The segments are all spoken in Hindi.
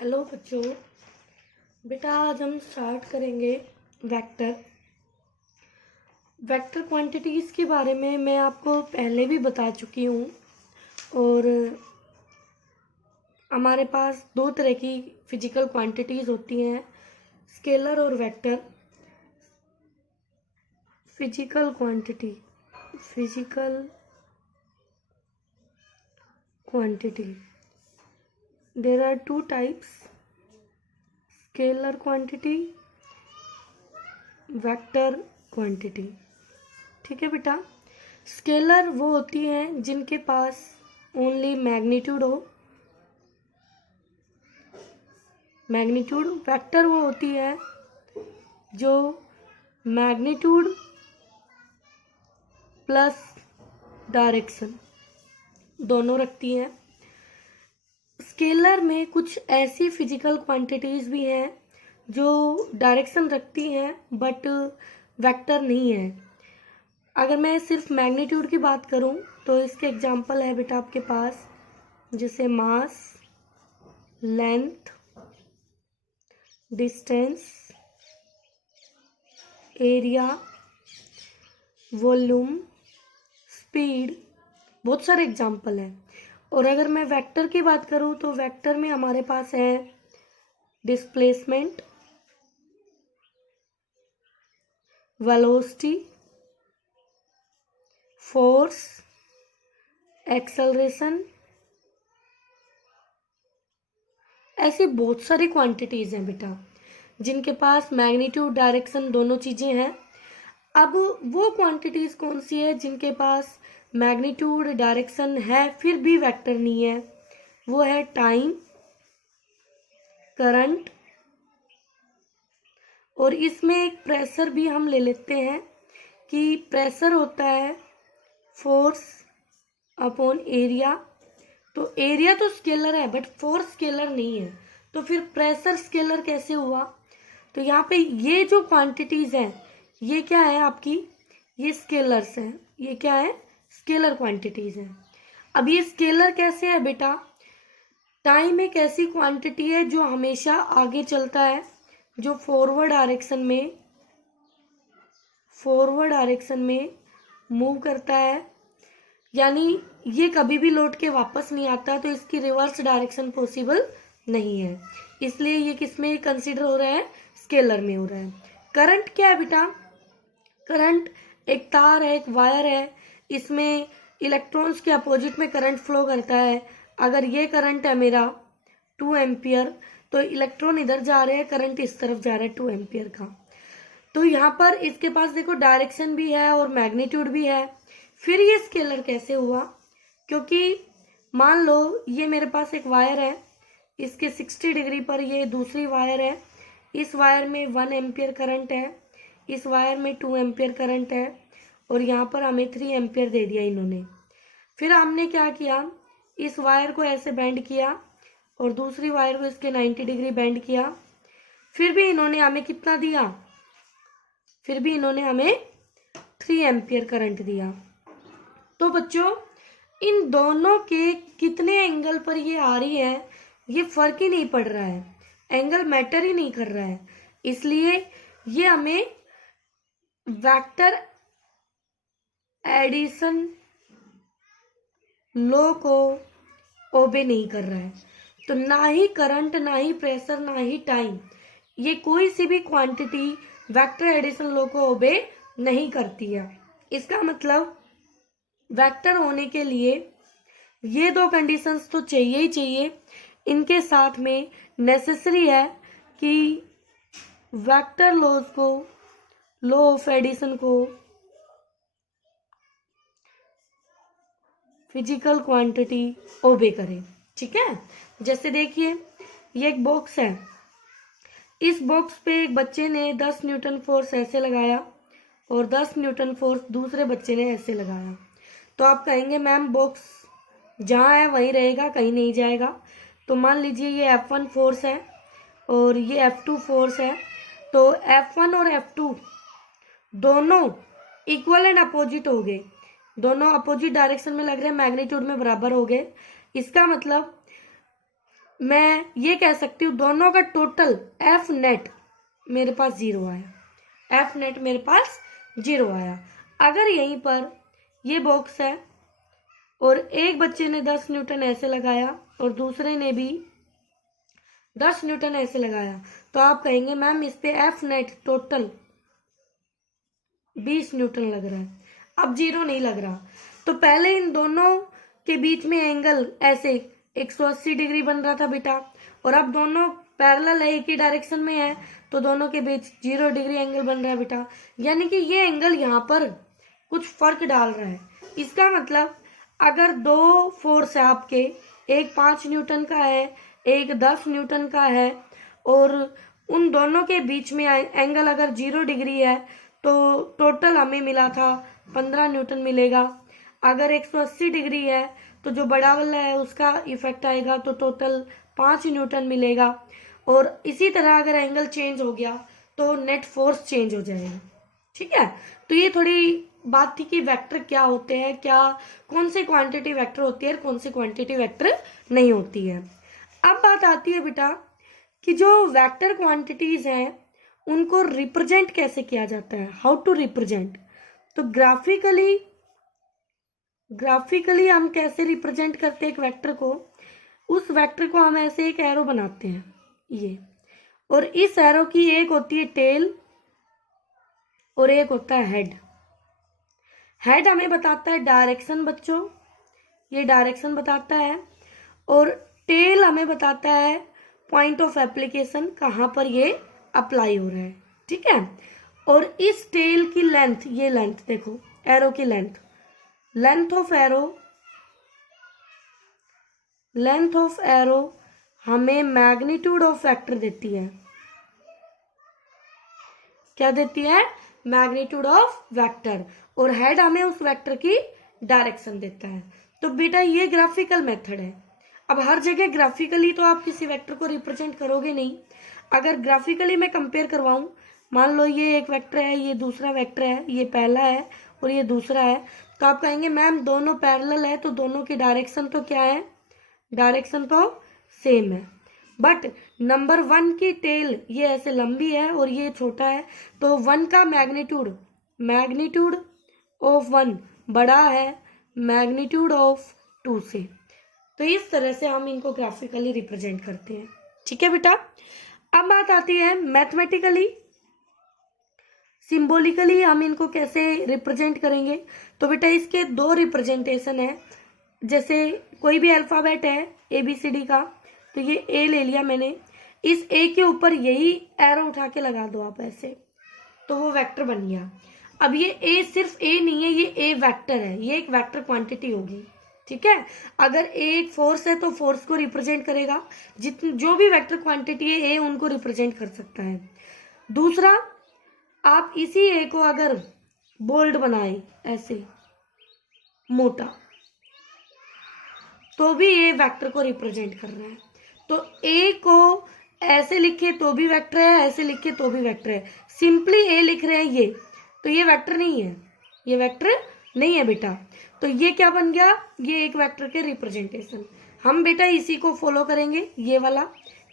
हेलो बच्चों। बेटा आज हम स्टार्ट करेंगे वेक्टर वेक्टर क्वांटिटीज़ के बारे में। मैं आपको पहले भी बता चुकी हूँ और हमारे पास दो तरह की फिजिकल क्वांटिटीज़ होती हैं, स्केलर और vector. Physical quantity there are two types, scalar quantity, vector quantity. ठीक है बेटा। स्केलर वो होती हैं जिनके पास ओनली मैग्नीट्यूड हो, मैग्नीट्यूड। वेक्टर वो होती है जो मैग्नीट्यूड प्लस डायरेक्शन दोनों रखती हैं। स्केलर में कुछ ऐसी फिजिकल क्वांटिटीज भी हैं जो डायरेक्शन रखती हैं बट वेक्टर नहीं है। अगर मैं सिर्फ मैग्नीट्यूड की बात करूं तो इसके एग्जांपल है बेटा आपके पास, जैसे mass, length, distance, area, volume, speed, बहुत सारे एग्जांपल हैं। और अगर मैं वेक्टर की बात करूं तो वेक्टर में हमारे पास है डिस्प्लेसमेंट, वेलोसिटी, फोर्स, एक्सेलरेशन, ऐसी बहुत सारी क्वांटिटीज हैं बेटा जिनके पास मैग्नीट्यूड डायरेक्शन दोनों चीजें हैं। अब वो क्वांटिटीज कौन सी है जिनके पास मैग्नीट्यूड डायरेक्शन है फिर भी वेक्टर नहीं है? वो है टाइम, करंट, और इसमें एक प्रेशर भी हम ले लेते हैं कि प्रेशर होता है फोर्स अपॉन एरिया। तो एरिया तो स्केलर है बट फोर्स स्केलर नहीं है, तो फिर प्रेशर स्केलर कैसे हुआ? तो यहाँ पे ये जो क्वांटिटीज हैं ये क्या है आपकी, ये स्केलर्स हैं। ये क्या है? स्केलर क्वांटिटीज हैं। अब ये स्केलर कैसे है बेटा? टाइम एक ऐसी क्वांटिटी है जो हमेशा आगे चलता है, जो फॉरवर्ड डायरेक्शन में मूव करता है, यानी ये कभी भी लौट के वापस नहीं आता, तो इसकी रिवर्स डायरेक्शन पॉसिबल नहीं है, इसलिए ये किस में कंसीडर हो रहा है? स्केलर में हो रहा है। करंट क्या है बेटा? करंट एक तार है, एक वायर है, इसमें इलेक्ट्रॉन्स के अपोजिट में करंट फ्लो करता है। अगर ये करंट है मेरा 2 एम्पियर, तो इलेक्ट्रॉन इधर जा रहे हैं, करंट इस तरफ जा रहा है 2 एम्पियर का। तो यहाँ पर इसके पास देखो डायरेक्शन भी है और मैग्नीट्यूड भी है, फिर ये स्केलर कैसे हुआ? क्योंकि मान लो ये मेरे पास एक वायर है, इसके 60 डिग्री पर ये दूसरी वायर है, इस वायर में 1 एम्पियर करंट है, इस वायर में 2 एम्पियर करंट है, और यहाँ पर हमें 3 एम्पियर दे दिया इन्होंने। फिर हमने क्या किया, इस वायर को ऐसे बेंड किया और दूसरी वायर को इसके 90 डिग्री बेंड किया, फिर भी इन्होंने हमें कितना दिया? फिर भी इन्होंने हमें 3 एम्पियर करंट दिया। तो बच्चों इन दोनों के कितने एंगल पर ये आ रही है ये फर्क ही नहीं पड़ रहा है, एंगल मैटर ही नहीं कर रहा है, इसलिए ये हमें वेक्टर एडिशन लॉ को ओबे नहीं कर रहा है। तो ना ही करंट, ना ही प्रेशर, ना ही टाइम, ये कोई सी भी क्वांटिटी वेक्टर एडिशन लॉ को ओबे नहीं करती है। इसका मतलब वेक्टर होने के लिए ये दो कंडीशंस तो चाहिए ही चाहिए, इनके साथ में नेसेसरी है कि वेक्टर लॉज को, लॉ ऑफ एडिशन को फिजिकल क्वांटिटी ओबे करे। ठीक है। जैसे देखिए ये एक बॉक्स है, इस बॉक्स पे एक बच्चे ने 10 न्यूटन फोर्स ऐसे लगाया और 10 न्यूटन फोर्स दूसरे बच्चे ने ऐसे लगाया। तो आप कहेंगे मैम बॉक्स जहाँ है वहीं रहेगा, कहीं नहीं जाएगा। तो मान लीजिए ये F1 फोर्स है और ये F2 फोर्स है, तो F1 और F2 दोनों इक्वल एंड अपोजिट हो गए, दोनों अपोजिट डायरेक्शन में लग रहे हैं, मैग्नीट्यूड में बराबर हो गए। इसका मतलब मैं ये कह सकती हूँ दोनों का टोटल एफ नेट मेरे पास 0 आया, एफ नेट मेरे पास 0 आया। अगर यहीं पर ये बॉक्स है और एक बच्चे ने 10 न्यूटन ऐसे लगाया और दूसरे ने भी 10 न्यूटन ऐसे लगाया, तो आप कहेंगे मैम इस पे एफ नेट टोटल 20 न्यूटन लग रहा है। अब 0 नहीं लग रहा, तो पहले इन दोनों के बीच में एंगल ऐसे 180 डिग्री बन रहा था बेटा, और अब दोनों पैरेलल है, एक ही डायरेक्शन में है, तो दोनों के बीच 0 डिग्री एंगल बन रहा है बेटा। यानी कि ये एंगल यहाँ पर कुछ फर्क डाल रहा है। इसका मतलब अगर दो फोर्स है आपके, एक 5 न्यूटन का है, एक 10 न्यूटन का है, और उन दोनों के बीच में एंगल अगर 0 डिग्री है, तो टोटल हमें मिला था 15 न्यूटन मिलेगा। अगर 180 डिग्री है तो जो बड़ा वाला है उसका इफेक्ट आएगा, तो टोटल 5 न्यूटन मिलेगा। और इसी तरह अगर एंगल चेंज हो गया तो नेट फोर्स चेंज हो जाएगा। ठीक है, तो ये थोड़ी बात थी कि वेक्टर क्या होते हैं, क्या कौन से क्वांटिटी वेक्टर होती है और कौन सी क्वांटिटी वेक्टर नहीं होती है। अब बात आती है बेटा कि जो वेक्टर क्वांटिटीज हैं उनको रिप्रेजेंट कैसे किया जाता है, हाउ टू रिप्रेजेंट। तो ग्राफिकली हम कैसे रिप्रेजेंट करते हैं एक वेक्टर को। उस वेक्टर को हम ऐसे एक एरो बनाते हैं ये, और इस एरो की एक होती है टेल और एक होता है हेड। हेड हमें बताता है डायरेक्शन बच्चों, ये डायरेक्शन बताता है, और टेल हमें बताता है पॉइंट ऑफ एप्लीकेशन, कहां पर ये अप्लाई हो रहा है। ठीक है, और इस टेल की लेंथ, ये लेंथ देखो एरो की लेंथ ऑफ एरो हमें मैग्नीट्यूड ऑफ वेक्टर देती है। क्या देती है? Magnitude of vector. और हेड हमें उस वेक्टर की डायरेक्शन देता है। तो बेटा ये ग्राफिकल मेथड है। अब हर जगह ग्राफिकली तो आप किसी वेक्टर को रिप्रेजेंट करोगे नहीं। अगर ग्राफिकली मैं कंपेयर करवाऊं, मान लो ये एक वेक्टर है, ये दूसरा वेक्टर है, ये पहला है और ये दूसरा है, तो आप कहेंगे मैम दोनों पैरेलल है तो दोनों की डायरेक्शन तो क्या है, डायरेक्शन तो सेम है। बट नंबर 1 की टेल ये ऐसे लंबी है और ये छोटा है, तो 1 का मैग्नीट्यूड ऑफ 1 बड़ा है मैग्नीट्यूड ऑफ 2 से। तो इस तरह से हम इनको ग्राफिकली रिप्रेजेंट करते हैं। ठीक है बेटा, अब बात आती है मैथमेटिकली, सिंबॉलिकली हम इनको कैसे रिप्रेजेंट करेंगे। तो बेटा इसके 2 रिप्रेजेंटेशन है। जैसे कोई भी अल्फाबेट है ABCD का, तो ये A ले लिया मैंने, इस A के ऊपर यही एरो उठा के लगा दो आप ऐसे, तो वो वेक्टर बन गया। अब ये A सिर्फ A नहीं है, ये A वेक्टर है, ये एक वेक्टर क्वांटिटी होगी। ठीक है, अगर A एक फोर्स है तो फोर्स को रिप्रेजेंट करेगा, जो भी वेक्टर क्वांटिटी है A उनको रिप्रेजेंट कर सकता है। दूसरा, आप इसी A को अगर बोल्ड बनाए ऐसे मोटा, तो भी A वेक्टर को रिप्रेजेंट कर रहा है। तो A को ऐसे लिखे तो भी वेक्टर है, ऐसे लिखे तो भी वेक्टर है। सिंपली A लिख रहे हैं ये, तो ये वेक्टर नहीं है, ये वेक्टर नहीं है बेटा। तो ये क्या बन गया, ये एक वेक्टर के रिप्रेजेंटेशन। हम बेटा इसी को फॉलो करेंगे, ये वाला।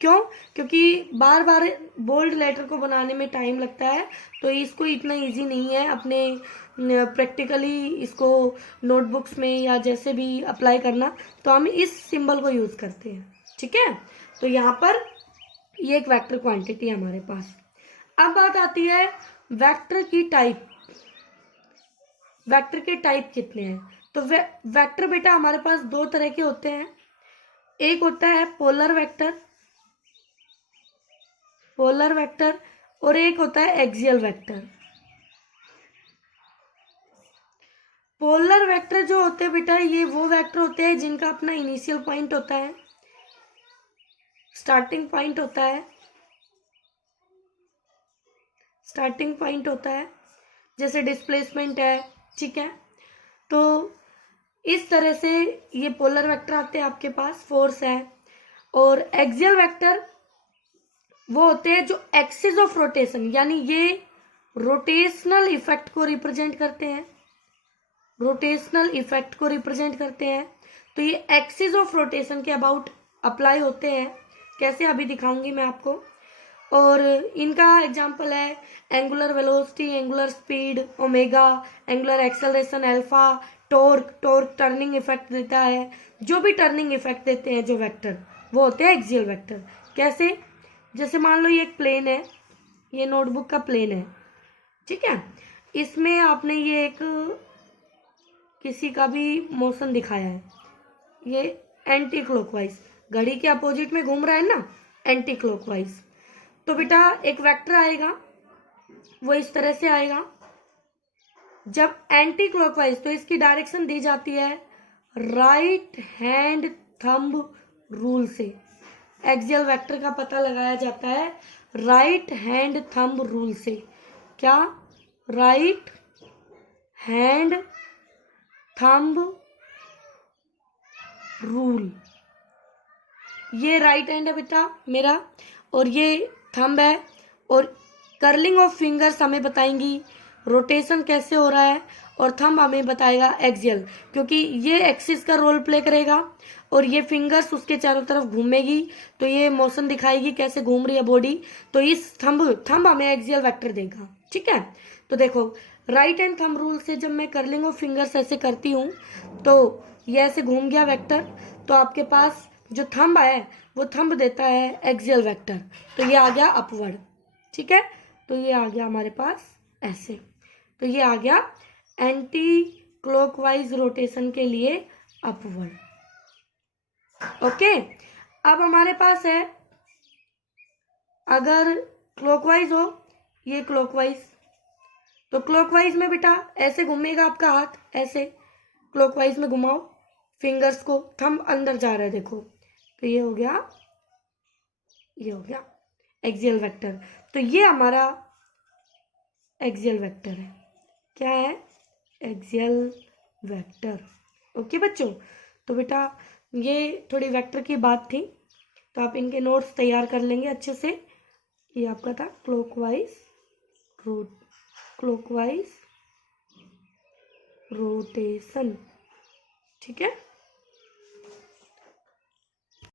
क्यों? क्योंकि बार बार बोल्ड लेटर को बनाने में टाइम लगता है, तो इसको इतना इजी नहीं है अपने प्रैक्टिकली इसको नोटबुक्स में या जैसे भी अप्लाई करना, तो हम इस सिंबल को यूज करते हैं। ठीक है, तो यहाँ पर ये एक वेक्टर क्वांटिटी है हमारे पास। अब बात आती है वेक्टर की टाइप। वेक्टर के टाइप कितने हैं? तो वेक्टर बेटा हमारे पास 2 तरह के होते हैं। एक होता है पोलर वेक्टर और एक होता है एक्सियल वेक्टर। पोलर वेक्टर जो होते हैं बेटा, ये वो वेक्टर होते हैं जिनका अपना इनिशियल पॉइंट होता है, स्टार्टिंग पॉइंट होता है, जैसे डिस्प्लेसमेंट है। ठीक है, तो इस तरह से ये पोलर वेक्टर आते हैं आपके पास, फोर्स है। और एक्सियल वेक्टर वो होते हैं जो एक्सिस ऑफ रोटेशन, यानी ये रोटेशनल इफेक्ट को रिप्रेजेंट करते हैं। तो ये एक्सिस ऑफ रोटेशन के अबाउट अप्लाई होते हैं, कैसे अभी दिखाऊंगी मैं आपको। और इनका एग्जाम्पल है angular velocity, angular speed omega, angular acceleration alpha, torque, torque turning effect देता है। जो भी टर्निंग इफेक्ट देते हैं जो वेक्टर, वो होते हैं एक्सियल वेक्टर। कैसे? जैसे मान लो ये एक प्लेन है, ये नोटबुक का प्लेन है, ठीक है। इसमें आपने ये एक किसी का भी मोशन दिखाया है, ये एंटी क्लॉकवाइज, घड़ी के अपोजिट में घूम रहा है ना, एंटी क्लॉकवाइज। तो बेटा एक वेक्टर आएगा, वो इस तरह से आएगा। जब एंटी क्लॉकवाइज, तो इसकी डायरेक्शन दी जाती है राइट हैंड थंब रूल से। एक्सियल वेक्टर का पता लगाया जाता है राइट हैंड थंब रूल से। क्या? Right hand thumb rule. ये राइट हैंड है बेटा मेरा, और ये थंब है, और कर्लिंग ऑफ फिंगर्स हमें बताएंगी रोटेशन कैसे हो रहा है, और थंब हमें बताएगा एक्सियल, क्योंकि ये एक्सिस का रोल प्ले करेगा और ये फिंगर्स उसके चारों तरफ घूमेगी, तो ये मोशन दिखाएगी कैसे घूम रही है बॉडी। तो इस थंब हमें एक्सियल वेक्टर देगा, ठीक है। तो देखो राइट हैंड थंब रूल से जब मैं कर्लिंग ऑफ फिंगर्स ऐसे करती हूँ तो ये ऐसे घूम गया वेक्टर, तो आपके पास जो थंब है वो थंब देता है एक्सियल वेक्टर, तो ये आ गया अपवर्ड, ठीक है। तो ये आ गया हमारे पास ऐसे, तो ये आ गया एंटी क्लॉकवाइज रोटेशन के लिए अपवर्ड। ओके, अब हमारे पास है अगर क्लॉकवाइज हो, ये क्लॉकवाइज, तो क्लॉकवाइज में बेटा ऐसे घूमेगा आपका हाथ, ऐसे क्लॉकवाइज में घुमाओ फिंगर्स को, थंब अंदर जा रहा है देखो, तो ये हो गया एक्सियल वेक्टर। तो ये हमारा एक्सियल वेक्टर है। क्या है? Axial vector. ओके बच्चों, तो बेटा ये थोड़ी वेक्टर की बात थी, तो आप इनके नोट्स तैयार कर लेंगे अच्छे से। ये आपका था क्लॉकवाइज रोटेशन, ठीक है।